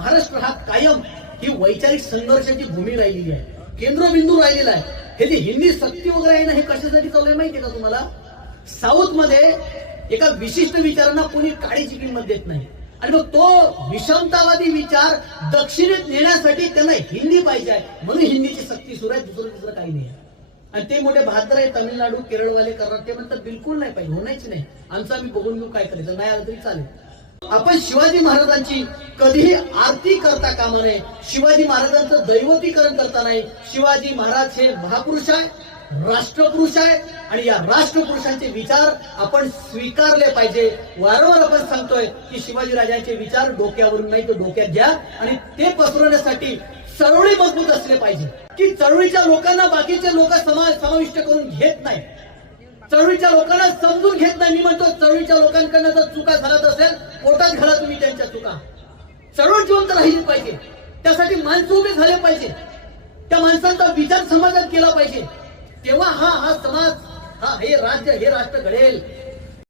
महाराष्ट्र हा कायम ही वैचारिक संघर्षाची भूमी राहिलेली आहे, केंद्रबिंदू राहिलेला आहे. हे जे हिंदी सक्ती वगैरे आहे ना, हे कशासाठी चालू आहे माहितीये का तुम्हाला? साऊथ मध्ये एका विशिष्ट विचारांना कोणी काळीची किंमत देत नाही, आणि मग तो विषमतावादी विचार दक्षिणेत नेण्यासाठी त्यांना हिंदी पाहिजे आहे, म्हणून हिंदीची सक्ती सुरू आहे. दुसरं काही नाही. आणि ते मोठे बहादर आहे तामिळनाडू, केरळवाले करणार, ते म्हणतात बिलकुल नाही पाहिजे, होणारच नाही, आमचं आम्ही बघून घेऊ काय करायचं, नाही आलं तरी चालेल. आपण शिवाजी महाराजांची कधीही आरती करता कामा नये, शिवाजी महाराजांचं दैवतीकरण करता नाही. शिवाजी महाराज हे महापुरुष आहे, राष्ट्रपुरुष आहे, आणि या राष्ट्रपुरुषांचे विचार आपण स्वीकारले पाहिजे. वारंवार आपण सांगतोय की शिवाजी राजांचे विचार डोक्यावरून नाही तर डोक्यात घ्या, आणि ते पसरवण्यासाठी चळवळी मजबूत असले पाहिजे. की चळवळीच्या लोकांना बाकीचे लोक समाविष्ट करून घेत नाही, चळवळीच्या लोकांना समजून घेत नाही. मी म्हणतो चळवळीच्या लोकांकडनं जर चुका झाल्यात असेल, पोटात घाला तुम्ही त्यांच्या चुका. चळवळ जिवंत राहिली पाहिजे, त्यासाठी माणसं उभे झाले पाहिजे, त्या माणसांचा विचार समाजात केला पाहिजे. तेव्हा हा समाज, हे राज्य, हे राष्ट्र घडेल.